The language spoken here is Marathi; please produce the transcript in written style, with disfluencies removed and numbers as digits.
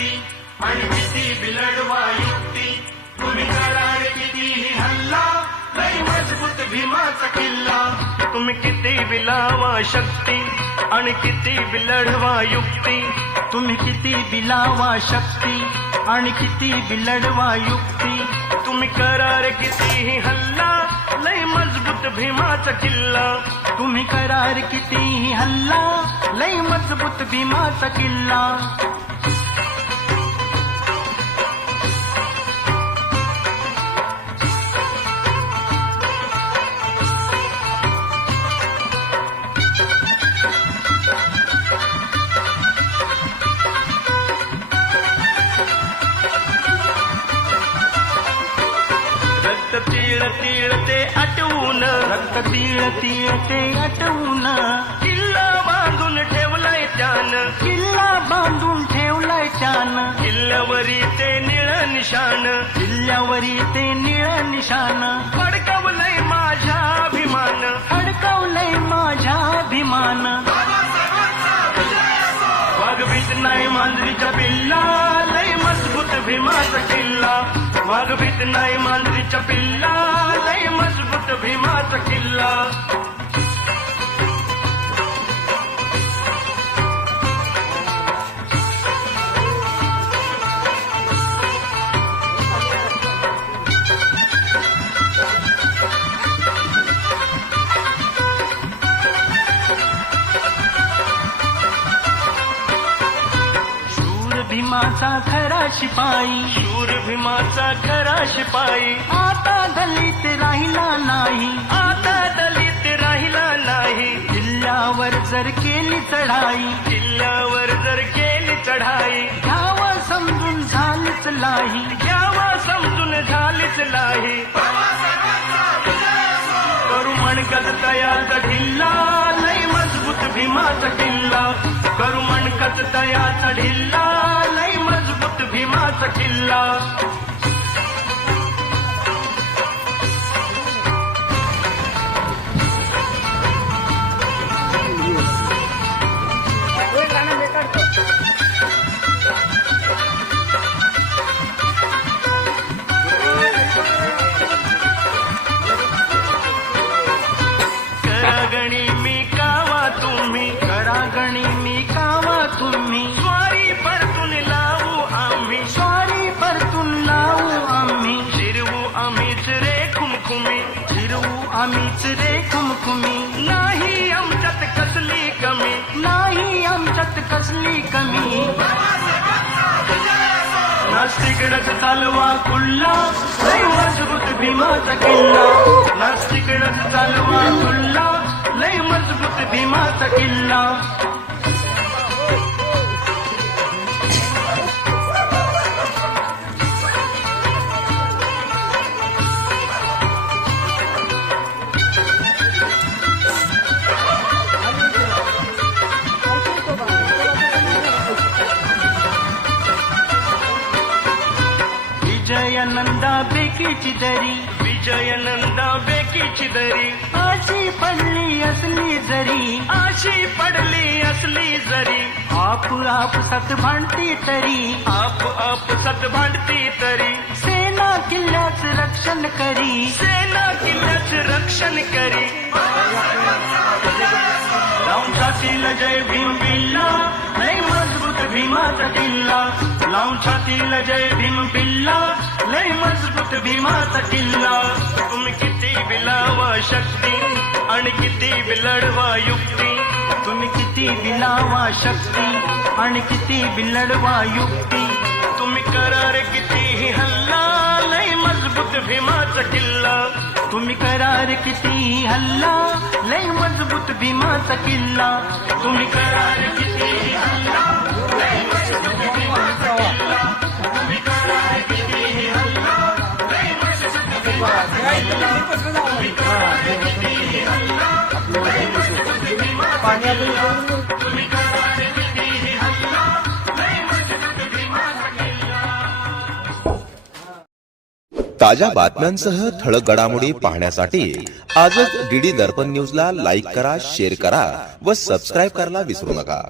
शक्ती आणि किती बिलडवा युक्ती, तुम्ही करार कितीही हल्ला, लई मजबूत भीमाचा किल्ला. तुम्ही किती बिलावा शक्ती आणि किती बिलडवा युक्ती, तुम्ही किती बिलावा शक्ती आणि किती बिलडवा युक्ती, तुम्ही करार कितीही हल्ला, लई मजबूत भीमाचा किल्ला. तुम्ही करार कितीही हल्ला, लई मजबूत भीमाचा किल्ला. रक्त तीळ तीळ ते आटवून, रक्त तीळ तीळ ते आटवून, किल्ला बांधून ठेवलाय त्यानं, किल्ला बांधून ठेवलाय त्यानं, किल्ल्यावरी ते निळ निशाण, किल्ल्यावरी ते निळ निशाण, फडकवलंय माझ्या अभिमान, फडकवलंय माझ्या अभिमान. वाघभीत नाही मांजरीच्या पिल्ला, लय मजबूत भीमाचा किल्ला. वाघभीत नाही मांजरीच्या पिल्ला, लय मजबूत भीमाचा किल्ला. भीमाचा खरा शिपाई, शूर भीमाचा खरा शिपाई, आता दलित राहिला नाही, आता दलित राहिला नाही. किल्ल्यावर जर केली चढाई, किल्ल्यावर जर केली चढाई, घ्यावं समजून झालीच लाही, घ्यावा समजून झालीच लाही. करू मणकत तयाचा ढिल्ला, लय मजबूत भीमाचा किल्ला. करू मणकत तयाचा ढिल्ला, लय मजबूत भीमाचा किल्ला. करागणी मी कावा तुम्ही, करागणी मी कावा तुम्ही, स्वारी परतून लावू आम्ही, स्वारी परतून लावू आम्ही, शिरवू आम्हीच रे खुमखुमी, शिरवू आम्हीच रे खुमखुमी. नाही आमच्यात कसली कमी, नाही आमच्यात कसली कमी. नास्तिकडच चालवा कुल्ला, लय मजबूत भीमाचा किल्ला. नास्तिकडच चालवा कुल्ला, लय मजबूत भीमाचा किल्ला. विजयानंदा बेकीची दरी, विजयानंदा बेकीची दरी, आशी पडली असली जरी, आशी पडली असली जरी, आप आप सत भांडती तरी, आप आप सत भांडती तरी, सेना किल्ल्याच रक्षण करी, सेना किल्ल्याच रक्षण करी. लावून छातीला जय भीम बिल्ला, लय मजबूत भीमाचा किल्ला. लावून छातीला जय भीम बिल्ला, लय मजबूत भीमाचा किल्ला. तुम्ही किती बिलावा शक्ती आणि किती बिलडवा युक्ती, तुम्ही किती बिलावा शक्ती आणि किती बिलडवा युक्ती, तुम्ही करार कितीही हल्ला, लय मजबूत भीमाचा किल्ला. तुम्ही करार किती हल्ला, लय मजबूत भीमाचा किल्ला. तुम्ही करार कितीही हल्ला, लय मजबूत भीमाचा किल्ला. तुम्ही करार कितीही हल्ला, लय मजबूत भीमाचा किल्ला. तुम्ही करार कितीही हल्ला, लय मजबूत भीमाचा किल्ला. तुम्ही करार कितीही हल्ला, लय मजबूत भीमाचा किल्ला. ताज्या बातम्यांसह ठळक घडामोडी पाहण्यासाठी आजच डीडी दर्पण न्यूजला लाईक करा, शेअर करा व सबस्क्राईब करायला विसरू नका.